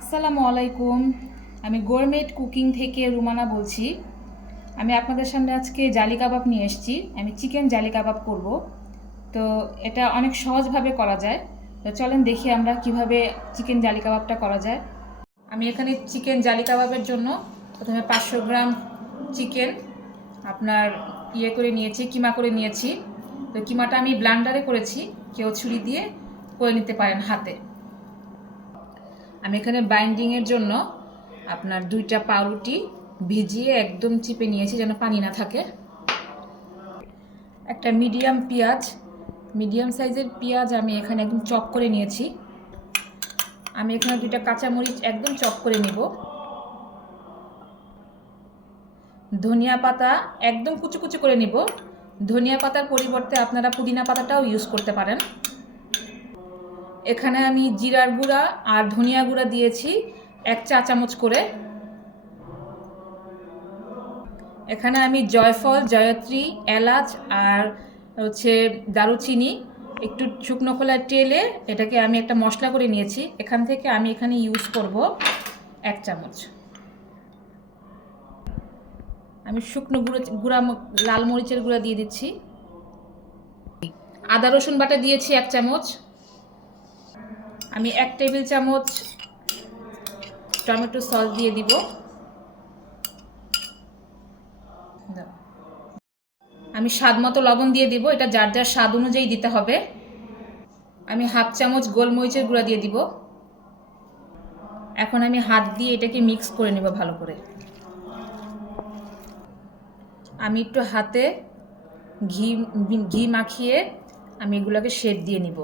আসসালামু আলাইকুম। আমি গোরমেট কুকিং থেকে রুমানা বলছি। আমি আপনাদের সামনে আজকে জালি কাবাব নিয়ে এসেছি। আমি চিকেন জালি কাবাব করব। তো এটা অনেক সহজভাবে করা যায়। তো চলেন দেখি আমরা কিভাবে চিকেন জালি কাবাবটা করা যায়। আমি এখানে চিকেন জালি কাবাবের জন্য প্রথমে 500 গ্রাম চিকেন আপনার করে নিয়েছি, কিমা করে নিয়েছি। তো কিমাটা আমি ব্লান্ডারে করেছি, কেউ ছুরি দিয়ে করে নিতে পারেন হাতে। আমি এখানে বাইন্ডিংয়ের জন্য আপনার 2টা পাউরুটি ভিজিয়ে একদম চিপে নিয়েছি যেন পানি না থাকে। একটা মিডিয়াম সাইজের পেঁয়াজ আমি এখানে একদম চপ করে নিয়েছি। আমি এখানে 2টা কাঁচামরিচ একদম চপ করে নিব। ধনিয়া পাতা একদম কুচি কুচি করে নিব। ধনিয়া পাতার পরিবর্তে আপনারা পুদিনা পাতাটাও ইউজ করতে পারেন। এখানে আমি জিরার গুঁড়া আর ধনিয়া গুঁড়া দিয়েছি 1 চা চামচ করে। এখানে আমি জয়ফল, জয়ত্রী, এলাচ আর দারুচিনি একটু শুকনো খোলায় টেলে এটাকে আমি একটা মশলা করে নিয়েছি। এখান থেকে আমি এখানে ইউজ করব 1 চামচ। আমি শুকনো গুঁড়া লাল মরিচের গুঁড়া দিয়ে দিচ্ছি। আদা রসুন বাটা দিয়েছি 1 চামচ। আমি 1 টেবিল চামচ টমেটো সস দিয়ে দিব। আমি স্বাদ মতো লবণ দিয়ে দিব, এটা যার যার স্বাদ অনুযায়ী দিতে হবে। আমি 1/2 চামচ গোলমরিচের গুঁড়া দিয়ে দিব। এখন আমি হাত দিয়ে এটাকে মিক্স করে নেব ভালো করে। আমি একটু হাতে ঘি মাখিয়ে আমি এগুলোকে শেপ দিয়ে নিব,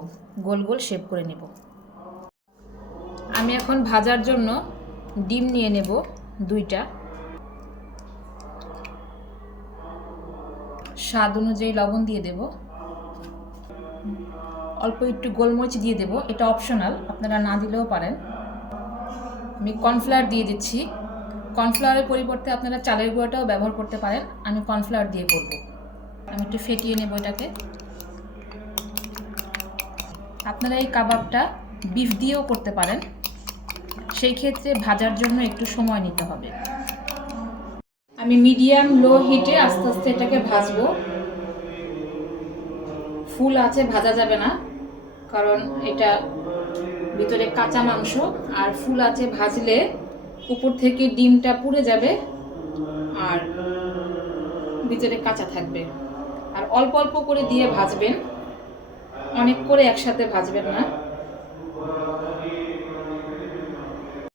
গোল গোল শেপ করে নিব। আমি এখন ভাজার জন্য ডিম নিয়ে নেব 2টা। স্বাদ অনুযায়ী লবণ দিয়ে দেব। অল্প একটু গোলমরিচ দিয়ে দেব, এটা অপশনাল, আপনারা না দিলেও পারেন। আমি কর্নফ্লাওয়ার দিয়ে দিচ্ছি। কর্নফ্লাওয়ারের পরিবর্তে আপনারা চালের গুঁড়াটাও ব্যবহার করতে পারেন। আমি কর্নফ্লাওয়ার দিয়ে করব। আমি একটু ফেটিয়ে নেব এটাকে। আপনারা এই কাবাবটা বিফ দিয়েও করতে পারেন, সেই ক্ষেত্রে ভাজার জন্য একটু সময় নিতে হবে। আমি মিডিয়াম লো হিটে আস্তে আস্তে এটাকে ভাজবো। ফুল আছে ভাজা যাবে না, কারণ এটা ভিতরে কাঁচা মাংস, আর ফুল আছে ভাজলে উপর থেকে ডিমটা পুড়ে যাবে আর ভিতরে কাঁচা থাকবে। আর অল্প অল্প করে দিয়ে ভাজবেন, অনেক করে একসাথে ভাজবেন না।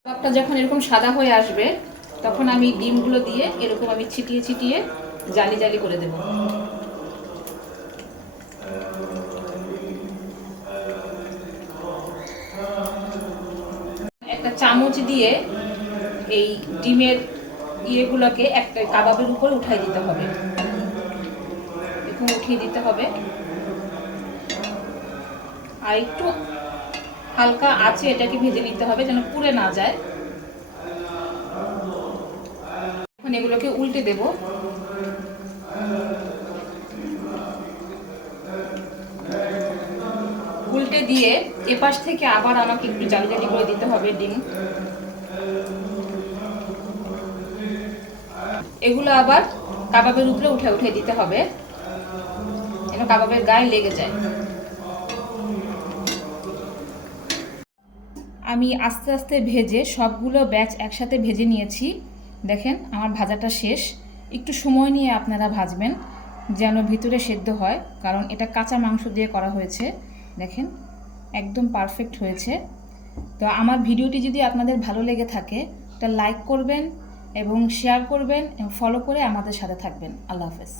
কাবাবটা যখন এরকম সাদা হয়ে আসবে তখন আমি ডিমগুলো দিয়ে এরকম আমি ছিটিয়ে ছিটিয়ে জালি জালি করে দেব। একটা চামচ দিয়ে এই ডিমের ইয়েগুলোকে একটা কাবাবের উপর উঠাই দিতে হবে, এরকম উঠিয়ে দিতে হবে। আর একটু হালকা আছে এটাকে ভেজে নিতে হবে যেন পুড়ে না যায়। এখন এগুলোকে উল্টে দেব। উল্টে দিয়ে এপাশ থেকে আবার আমাকে একটু জালি জালি করে দিতে হবে ডিম। এগুলো আবার কাবাবের উপরে উঠে উঠে দিতে হবে যেন কাবাবের গায়ে লেগে যায়। আমি আস্তে আস্তে ভেজে সবগুলো ব্যাচ একসাথে ভেজে নিয়েছি। দেখেন আমার ভাজাটা শেষ। একটু সময় নিয়ে আপনারা ভাজবেন যেন ভিতরে সেদ্ধ হয়, কারণ এটা কাঁচা মাংস দিয়ে করা হয়েছে। দেখেন একদম পারফেক্ট হয়েছে। তো আমার ভিডিওটি যদি আপনাদের ভালো লেগে থাকে তা লাইক করবেন এবং শেয়ার করবেন এবং ফলো করে আমাদের সাথে থাকবেন। আল্লাহ হাফেজ।